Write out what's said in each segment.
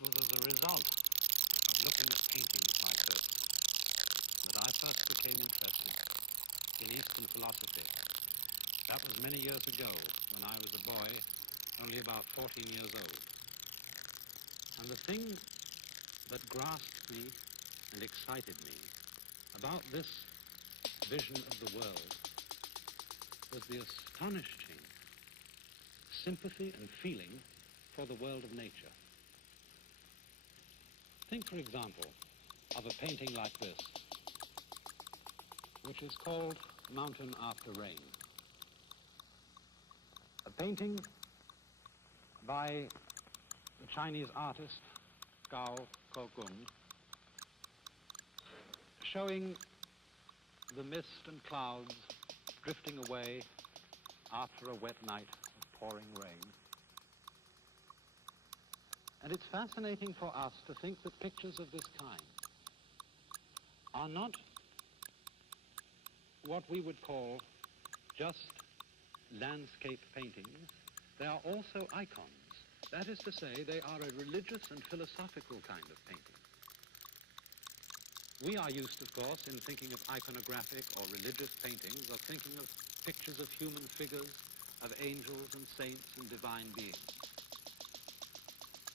It was as a result of looking at paintings like this that I first became interested in Eastern philosophy. That was many years ago, when I was a boy, only about 14 years old. And the thing that grasped me and excited me about this vision of the world was the astonishing sympathy and feeling for the world of nature. Think, for example, of a painting like this, which is called Mountain After Rain. A painting by the Chinese artist Gao Kokung, showing the mist and clouds drifting away after a wet night of pouring rain. And it's fascinating for us to think that pictures of this kind are not what we would call just landscape paintings. They are also icons. That is to say, they are a religious and philosophical kind of painting. We are used, of course, in thinking of iconographic or religious paintings, of thinking of pictures of human figures, of angels and saints and divine beings.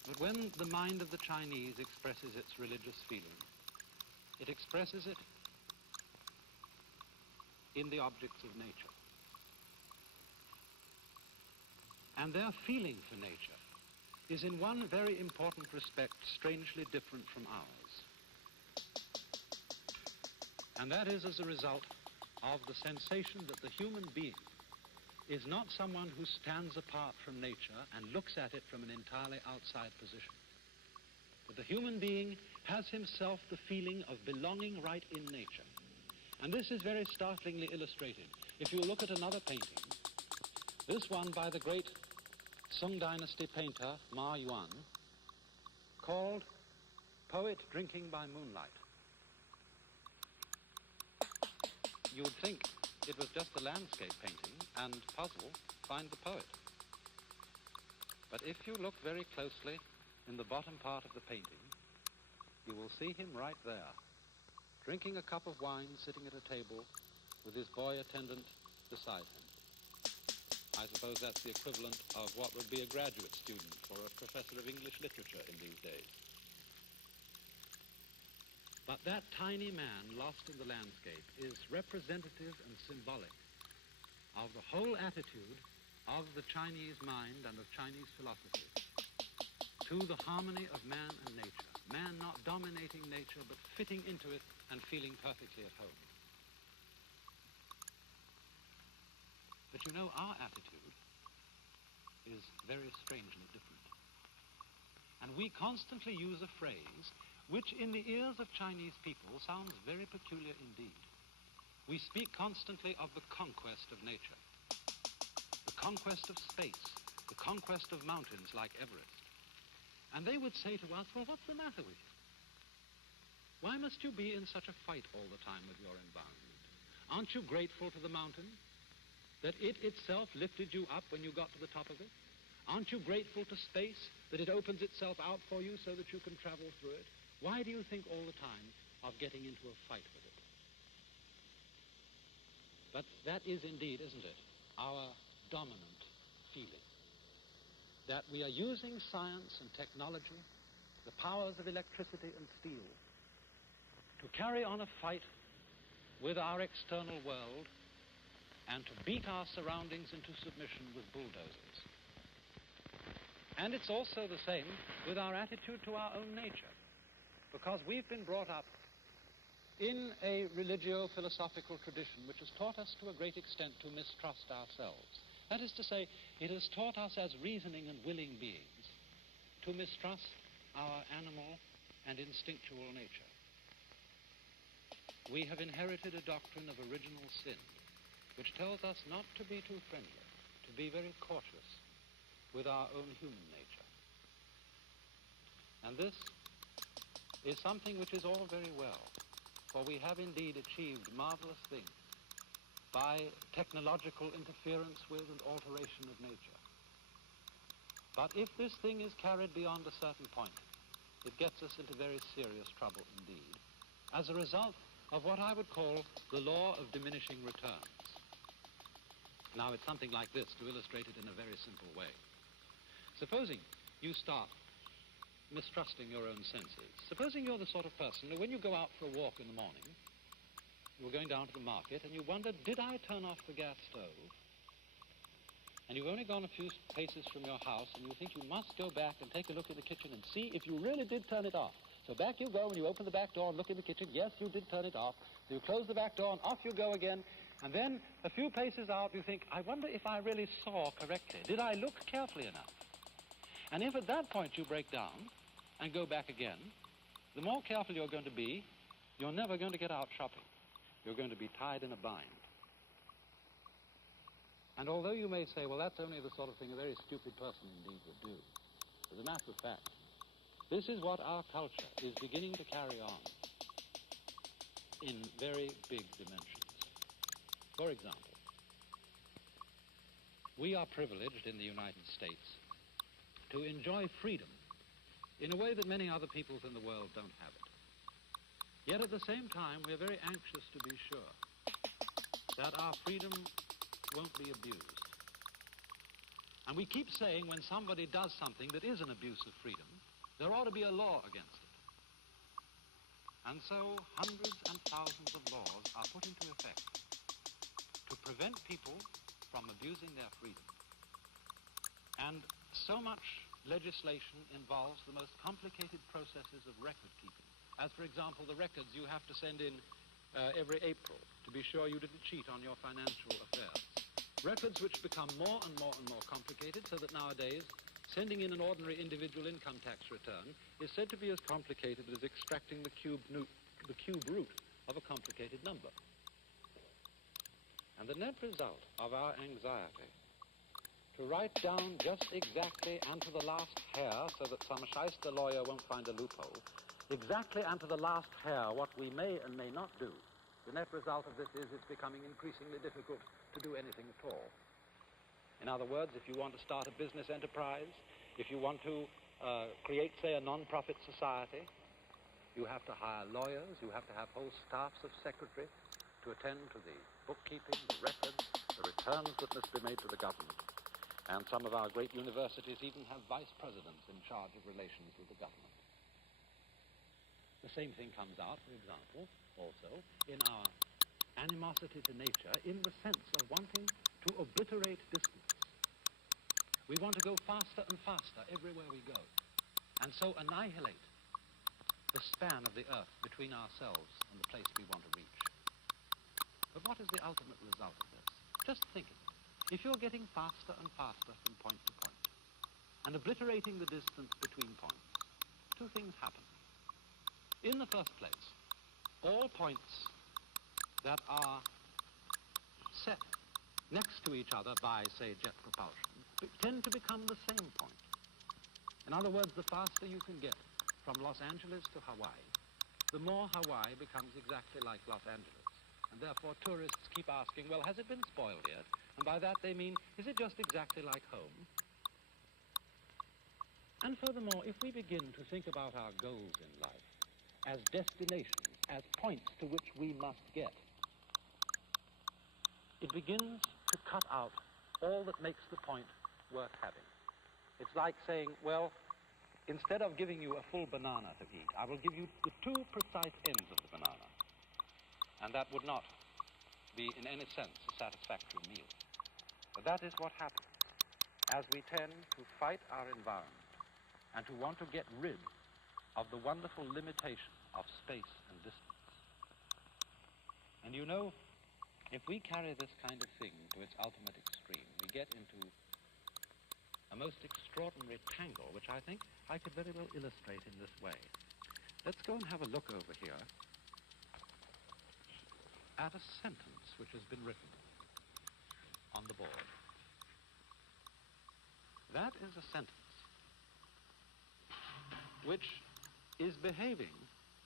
But when the mind of the Chinese expresses its religious feeling, it expresses it in the objects of nature. And their feeling for nature is in one very important respect strangely different from ours. And that is as a result of the sensation that the human being is not someone who stands apart from nature and looks at it from an entirely outside position. But the human being has himself the feeling of belonging right in nature. And this is very startlingly illustrated. If you look at another painting, this one by the great Sung Dynasty painter Ma Yuan, called Poet Drinking by Moonlight. You would think it was just a landscape painting and puzzle, find the poet. But if you look very closely in the bottom part of the painting, you will see him right there, drinking a cup of wine, sitting at a table with his boy attendant beside him. I suppose that's the equivalent of what would be a graduate student or a professor of English literature in these days. But that tiny man lost in the landscape is representative and symbolic of the whole attitude of the Chinese mind and of Chinese philosophy to the harmony of man and nature. Man not dominating nature, but fitting into it and feeling perfectly at home. But you know, our attitude is very strangely different. And we constantly use a phrase which in the ears of Chinese people sounds very peculiar indeed. We speak constantly of the conquest of nature, the conquest of space, the conquest of mountains like Everest. And they would say to us, well, what's the matter with you? Why must you be in such a fight all the time with your environment? Aren't you grateful to the mountain that it itself lifted you up when you got to the top of it? Aren't you grateful to space that it opens itself out for you so that you can travel through it? Why do you think all the time of getting into a fight with it? But that is indeed, isn't it, our dominant feeling. That we are using science and technology, the powers of electricity and steel, to carry on a fight with our external world and to beat our surroundings into submission with bulldozers. And it's also the same with our attitude to our own nature, because we've been brought up in a religio-philosophical tradition which has taught us to a great extent to mistrust ourselves. That is to say, it has taught us as reasoning and willing beings to mistrust our animal and instinctual nature. We have inherited a doctrine of original sin, which tells us not to be too friendly, to be very cautious with our own human nature. And this is something which is all very well, for we have indeed achieved marvelous things by technological interference with and alteration of nature. But if this thing is carried beyond a certain point, it gets us into very serious trouble indeed, as a result of what I would call the law of diminishing returns. Now, it's something like this, to illustrate it in a very simple way. Supposing you start mistrusting your own senses. Supposing you're the sort of person who, when you go out for a walk in the morning, you're going down to the market and you wonder, did I turn off the gas stove? And you've only gone a few paces from your house and you think you must go back and take a look in the kitchen and see if you really did turn it off. So back you go and you open the back door and look in the kitchen. Yes, you did turn it off. You close the back door and off you go again. And then a few paces out you think, I wonder if I really saw correctly. Did I look carefully enough? And if at that point you break down and go back again, the more careful you're going to be, you're never going to get out shopping. You're going to be tied in a bind. And although you may say, well, that's only the sort of thing a very stupid person indeed would do, as a matter of fact, this is what our culture is beginning to carry on in very big dimensions. For example, we are privileged in the United States to enjoy freedom in a way that many other peoples in the world don't have it. Yet at the same time, we're very anxious to be sure that our freedom won't be abused. And we keep saying when somebody does something that is an abuse of freedom, there ought to be a law against it. And so hundreds and thousands of laws are put into effect to prevent people from abusing their freedom. And so much legislation involves the most complicated processes of record keeping. As, for example, the records you have to send in every April to be sure you didn't cheat on your financial affairs. Records which become more and more and more complicated, so that nowadays sending in an ordinary individual income tax return is said to be as complicated as extracting the cube root of a complicated number. And the net result of our anxiety to write down just exactly and to the last hair, so that some shyster lawyer won't find a loophole, exactly and to the last hair what we may and may not do, the net result of this is it's becoming increasingly difficult to do anything at all. In other words, if you want to start a business enterprise, if you want to create, say, a non-profit society, you have to hire lawyers, you have to have whole staffs of secretaries to attend to the bookkeeping, the records, the returns that must be made to the government. And some of our great universities even have vice presidents in charge of relations with the government. The same thing comes out, for example, also in our animosity to nature in the sense of wanting to obliterate distance. We want to go faster and faster everywhere we go, and so annihilate the span of the earth between ourselves and the place we want to reach. But what is the ultimate result of this? Just think of it. If you're getting faster and faster from point to point, and obliterating the distance between points, two things happen. In the first place, all points that are set next to each other by, say, jet propulsion, tend to become the same point. In other words, the faster you can get from Los Angeles to Hawaii, the more Hawaii becomes exactly like Los Angeles. And therefore, tourists keep asking, well, has it been spoiled yet? And by that they mean, is it just exactly like home? And furthermore, if we begin to think about our goals in life as destinations, as points to which we must get, it begins to cut out all that makes the point worth having. It's like saying, well, instead of giving you a full banana to eat, I will give you the two precise ends of the banana. And that would not be, in any sense, a satisfactory meal. But that is what happens as we tend to fight our environment and to want to get rid of the wonderful limitation of space and distance. And you know, if we carry this kind of thing to its ultimate extreme, we get into a most extraordinary tangle, which I think I could very well illustrate in this way. Let's go and have a look over here at a sentence which has been written on the board. That is a sentence which is behaving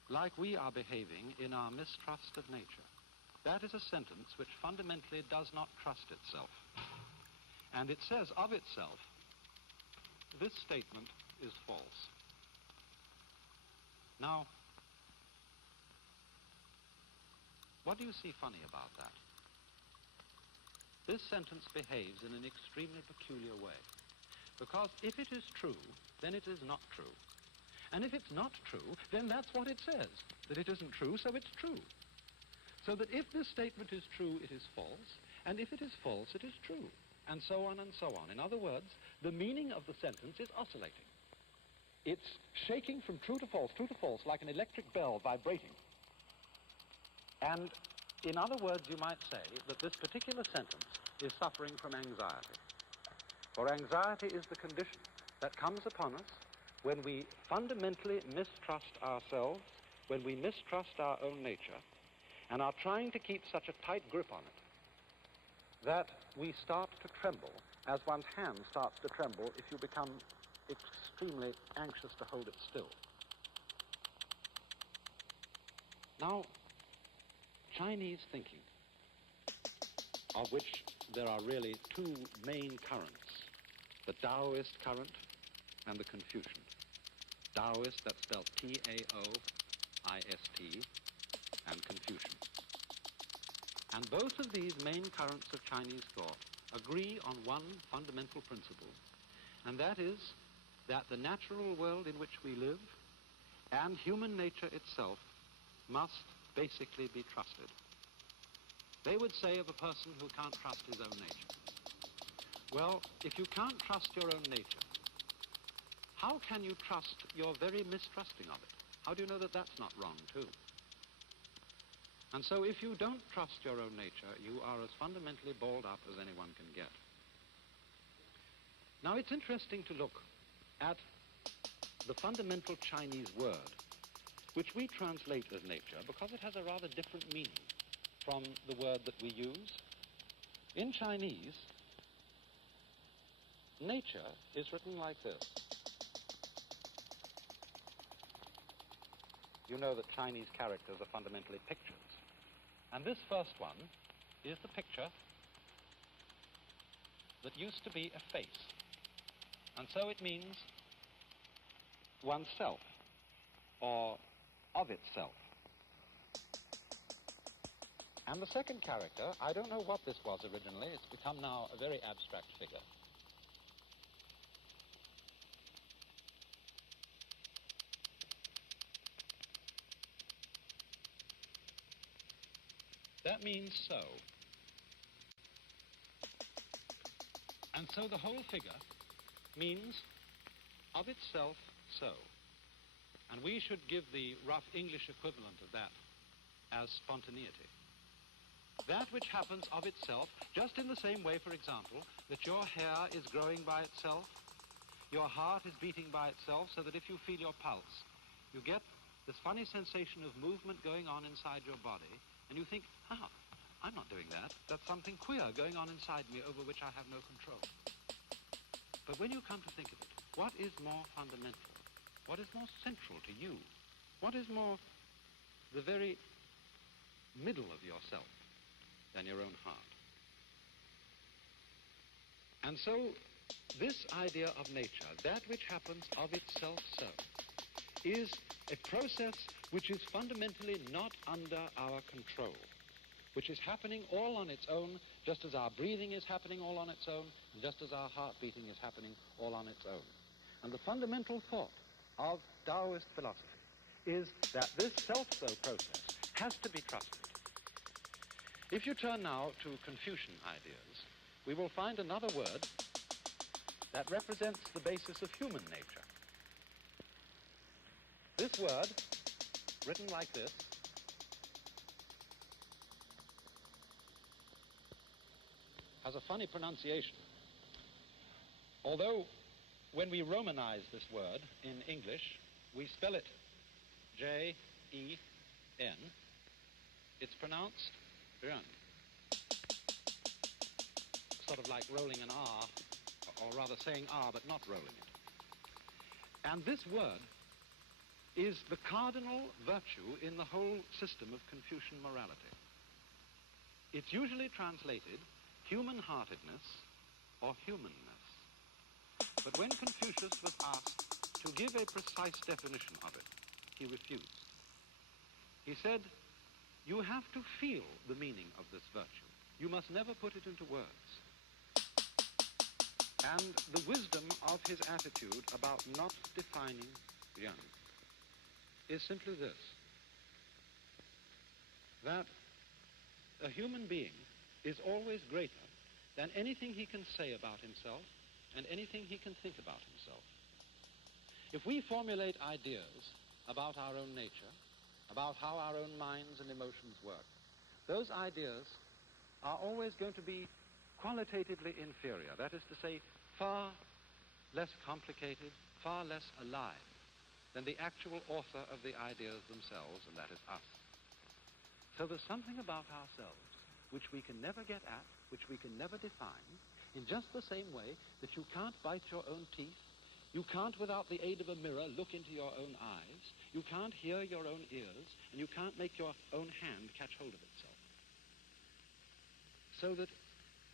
like we are behaving in our mistrust of nature. That is a sentence which fundamentally does not trust itself. And it says of itself, this statement is false. Now, what do you see funny about that? This sentence behaves in an extremely peculiar way. Because if it is true, then it is not true. And if it's not true, then that's what it says. That it isn't true, so it's true. So that if this statement is true, it is false. And if it is false, it is true. And so on and so on. In other words, the meaning of the sentence is oscillating. It's shaking from true to false, like an electric bell vibrating. And in other words, you might say that this particular sentence is suffering from anxiety. For anxiety is the condition that comes upon us when we fundamentally mistrust ourselves, when we mistrust our own nature, and are trying to keep such a tight grip on it that we start to tremble, as one's hand starts to tremble if you become extremely anxious to hold it still. Now, Chinese thinking, of which there are really two main currents, the Taoist current and the Confucian. Taoist, that's spelled Taoist, and Confucian. And both of these main currents of Chinese thought agree on one fundamental principle, and that is that the natural world in which we live and human nature itself must basically be trusted. They would say of a person who can't trust his own nature, well, if you can't trust your own nature, how can you trust your very mistrusting of it? How do you know that that's not wrong, too? And so if you don't trust your own nature, you are as fundamentally balled up as anyone can get. Now, it's interesting to look at the fundamental Chinese word, which we translate as nature, because it has a rather different meaning from the word that we use. In Chinese, nature is written like this. You know that Chinese characters are fundamentally pictures. And this first one is the picture that used to be a face. And so it means oneself, or of itself. And the second character, I don't know what this was originally. It's become now a very abstract figure. That means so. And so the whole figure means of itself so. And we should give the rough English equivalent of that as spontaneity. That which happens of itself, just in the same way, for example, that your hair is growing by itself, your heart is beating by itself, so that if you feel your pulse, you get this funny sensation of movement going on inside your body, and you think, I'm not doing that. That's something queer going on inside me over which I have no control. But when you come to think of it, what is more fundamental? What is more central to you? What is more the very middle of yourself than your own heart? And so this idea of nature, that which happens of itself so, is a process which is fundamentally not under our control, which is happening all on its own, just as our breathing is happening all on its own, and just as our heart beating is happening all on its own. And the fundamental thought of Taoist philosophy is that this self-so process has to be trusted. If you turn now to Confucian ideas, we will find another word that represents the basis of human nature. This word, written like this, has a funny pronunciation. Although when we Romanize this word in English, we spell it J-E-N, it's pronounced Ren. Sort of like rolling an R, or rather saying R but not rolling it. And this word is the cardinal virtue in the whole system of Confucian morality. It's usually translated human-heartedness or humanness. But when Confucius was asked to give a precise definition of it, he refused. He said, you have to feel the meaning of this virtue. You must never put it into words. And the wisdom of his attitude about not defining young is simply this, that a human being is always greater than anything he can say about himself and anything he can think about himself. If we formulate ideas about our own nature, about how our own minds and emotions work, those ideas are always going to be qualitatively inferior. That is to say, far less complicated, far less alive than the actual author of the ideas themselves, and that is us. So there's something about ourselves which we can never get at, which we can never define, in just the same way that you can't bite your own teeth, you can't, without the aid of a mirror, look into your own eyes, you can't hear your own ears, and you can't make your own hand catch hold of itself. So that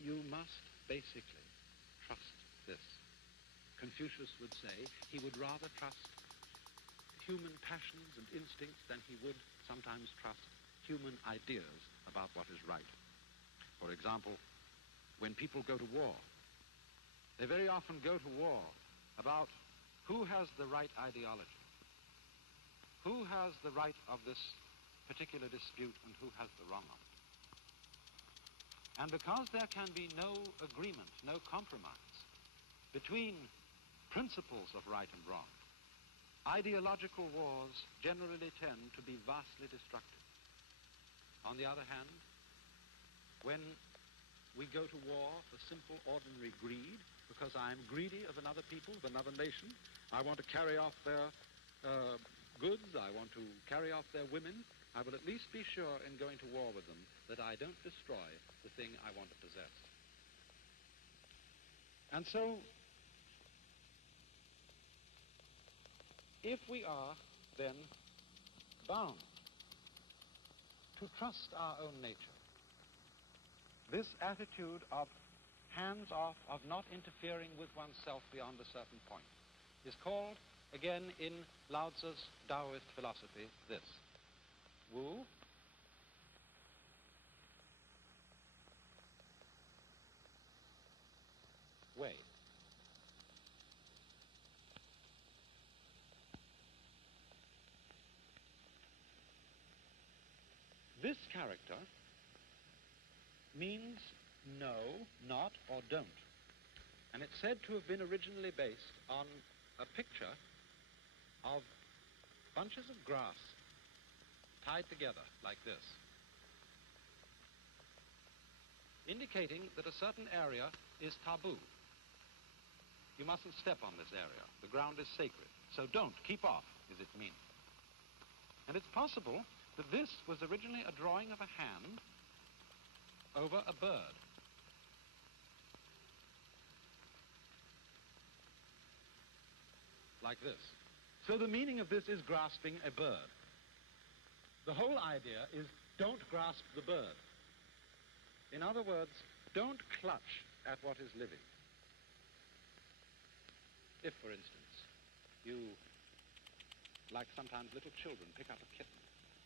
you must basically trust this. Confucius would say he would rather trust human passions and instincts than he would sometimes trust human ideas about what is right. For example, when people go to war, they very often go to war about who has the right ideology, who has the right of this particular dispute and who has the wrong of it. And because there can be no agreement, no compromise between principles of right and wrong, ideological wars generally tend to be vastly destructive. On the other hand, when we go to war for simple, ordinary greed, because I am greedy of another people, of another nation, I want to carry off their goods, I want to carry off their women, I will at least be sure in going to war with them that I don't destroy the thing I want to possess. And so, if we are then bound to trust our own nature, this attitude of hands off, of not interfering with oneself beyond a certain point, is called, again in Lao Tzu's Taoist philosophy, this: Wu, Wei. This character means no, not, or don't. And it's said to have been originally based on a picture of bunches of grass tied together like this, indicating that a certain area is taboo. You mustn't step on this area. The ground is sacred. So don't, keep off, is its meaning. And it's possible that this was originally a drawing of a hand over a bird. Like this. So the meaning of this is grasping a bird. The whole idea is don't grasp the bird. In other words, don't clutch at what is living. If, for instance, you, like sometimes little children, pick up a kitten,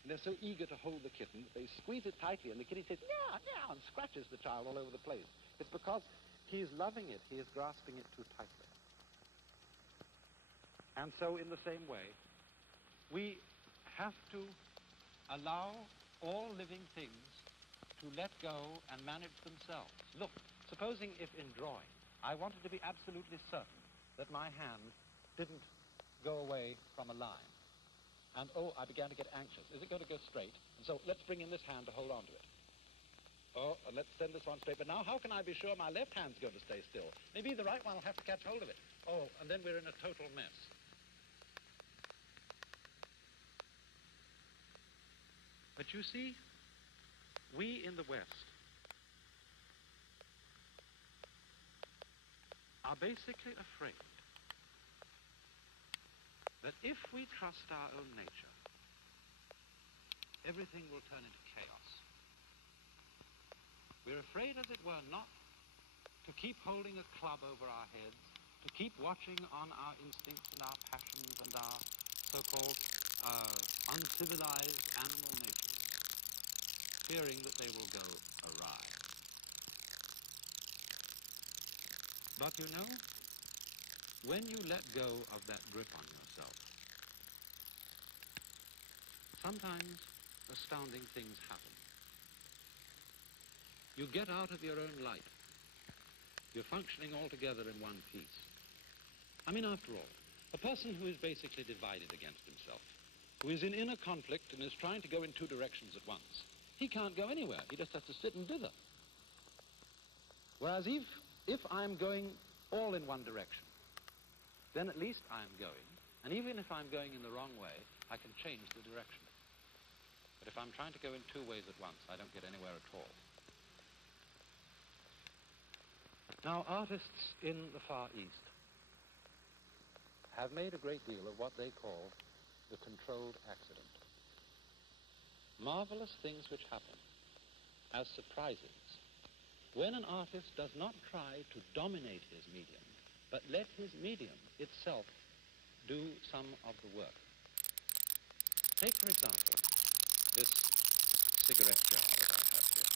and they're so eager to hold the kitten that they squeeze it tightly, and the kitty says, meow, meow, and scratches the child all over the place. It's because he is loving it, he is grasping it too tightly. And so in the same way, we have to allow all living things to let go and manage themselves. Look, supposing if in drawing I wanted to be absolutely certain that my hand didn't go away from a line, and I began to get anxious. Is it going to go straight? And so let's bring in this hand to hold on to it. Let's send this one straight. But now how can I be sure my left hand's going to stay still? Maybe the right one will have to catch hold of it. And then we're in a total mess. But you see, we in the West are basically afraid that if we trust our own nature, everything will turn into chaos. We're afraid, as it were, not to keep holding a club over our heads, to keep watching on our instincts and our passions and our so-called our uncivilized animal natures, fearing that they will go awry. But you know, when you let go of that grip on yourself, sometimes astounding things happen. You get out of your own light. You're functioning altogether in one piece. I mean, after all, a person who is basically divided against himself, who is in inner conflict and is trying to go in two directions at once, he can't go anywhere. He just has to sit and dither. Whereas if I'm going all in one direction, then at least I'm going, and even if I'm going in the wrong way, I can change the direction. But if I'm trying to go in two ways at once, I don't get anywhere at all. Now, artists in the Far East have made a great deal of what they call the controlled accident. Marvelous things which happen as surprises when an artist does not try to dominate his medium, but let his medium itself do some of the work. Take, for example, this cigarette jar that I have here.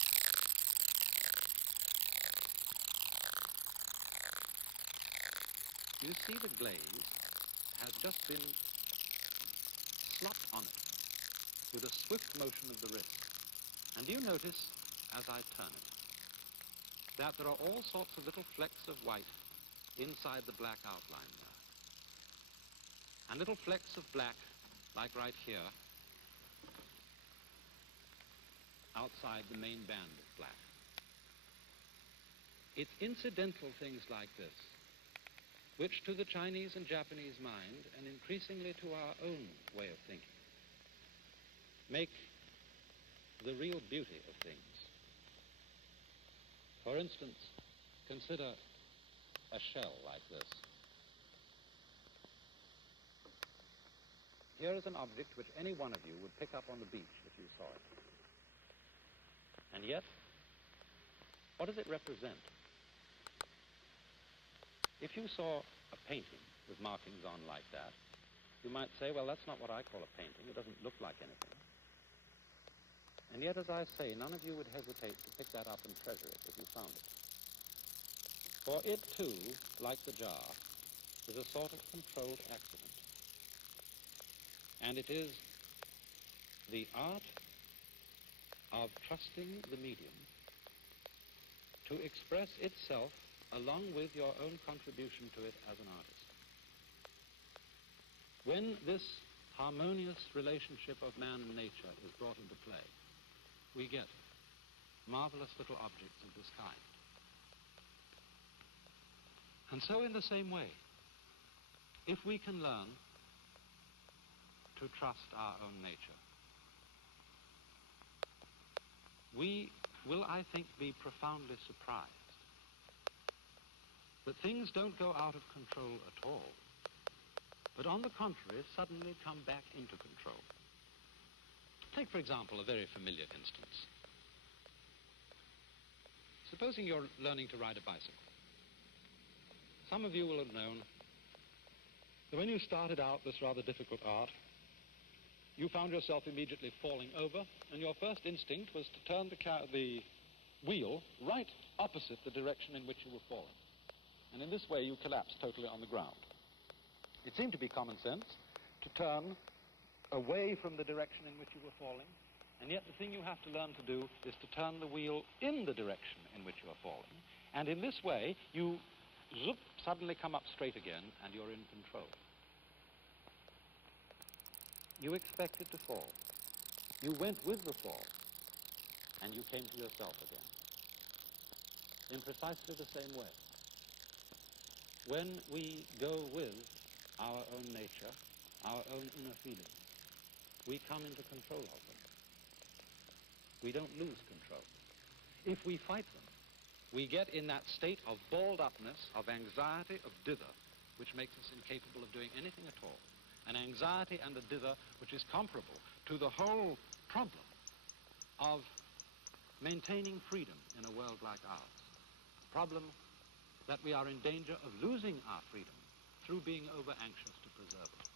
You see the glaze has just been slopped on it with a swift motion of the wrist. And do you notice, as I turn it, that there are all sorts of little flecks of white inside the black outline there. And little flecks of black, like right here, outside the main band of black. It's incidental things like this which to the Chinese and Japanese mind, and increasingly to our own way of thinking, make the real beauty of things. For instance, consider a shell like this. Here is an object which any one of you would pick up on the beach if you saw it. And yet, what does it represent? If you saw a painting with markings on like that, you might say, well, that's not what I call a painting. It doesn't look like anything. And yet, as I say, none of you would hesitate to pick that up and treasure it if you found it. For it, too, like the jar, is a sort of controlled accident. And it is the art of trusting the medium to express itself along with your own contribution to it as an artist. When this harmonious relationship of man and nature is brought into play, we get marvelous little objects of this kind. And so in the same way, if we can learn to trust our own nature, we will, I think, be profoundly surprised that things don't go out of control at all, but on the contrary, suddenly come back into control. Take, for example, a very familiar instance. Supposing you're learning to ride a bicycle. Some of you will have known that when you started out this rather difficult art, you found yourself immediately falling over, and your first instinct was to turn the wheel right opposite the direction in which you were falling. And in this way, you collapsed totally on the ground. It seemed to be common sense to turn away from the direction in which you were falling, and yet the thing you have to learn to do is to turn the wheel in the direction in which you are falling. And in this way, you suddenly come up straight again, and you're in control. You expected to fall. You went with the fall, and you came to yourself again. In precisely the same way. When we go with our own nature, our own inner feelings, we come into control of them. We don't lose control. If we fight them, we get in that state of balled-upness, of anxiety, of dither, which makes us incapable of doing anything at all. An anxiety and a dither which is comparable to the whole problem of maintaining freedom in a world like ours. The problem that we are in danger of losing our freedom through being over-anxious to preserve it.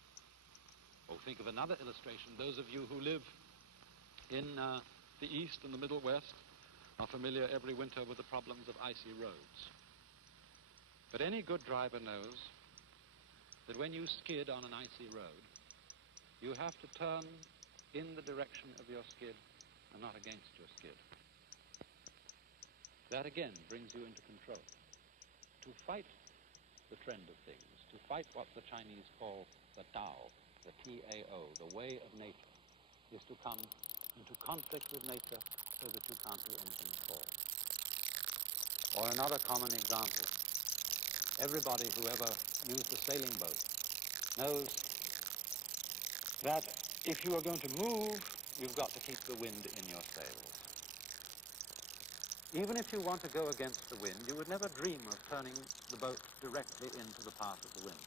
Or think of another illustration. Those of you who live in the East and the Middle West are familiar every winter with the problems of icy roads. But any good driver knows that when you skid on an icy road, you have to turn in the direction of your skid and not against your skid. That again brings you into control. To fight the trend of things, to fight what the Chinese call the Tao, the T-A-O, the way of nature, is to come into conflict with nature so that you can't do anything at all. Or another common example. Everybody who ever used a sailing boat knows that if you are going to move, you've got to keep the wind in your sails. Even if you want to go against the wind, you would never dream of turning the boat directly into the path of the wind.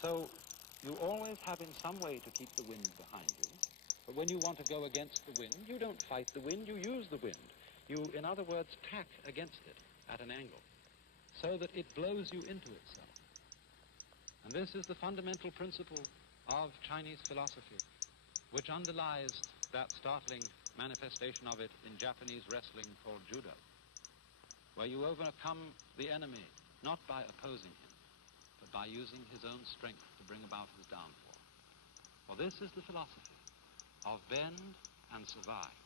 So you always have in some way to keep the wind behind you. But when you want to go against the wind, you don't fight the wind, you use the wind. You, in other words, tack against it at an angle so that it blows you into itself. And this is the fundamental principle of Chinese philosophy, which underlies that startling manifestation of it in Japanese wrestling called judo, where you overcome the enemy not by opposing him, but by using his own strength to bring about his downfall. For this is the philosophy of bend and survive,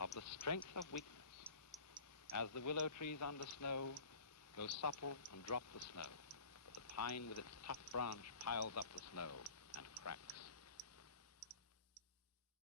of the strength of weakness, as the willow trees under snow go supple and drop the snow, but the pine with its tough branch piles up the snow and cracks.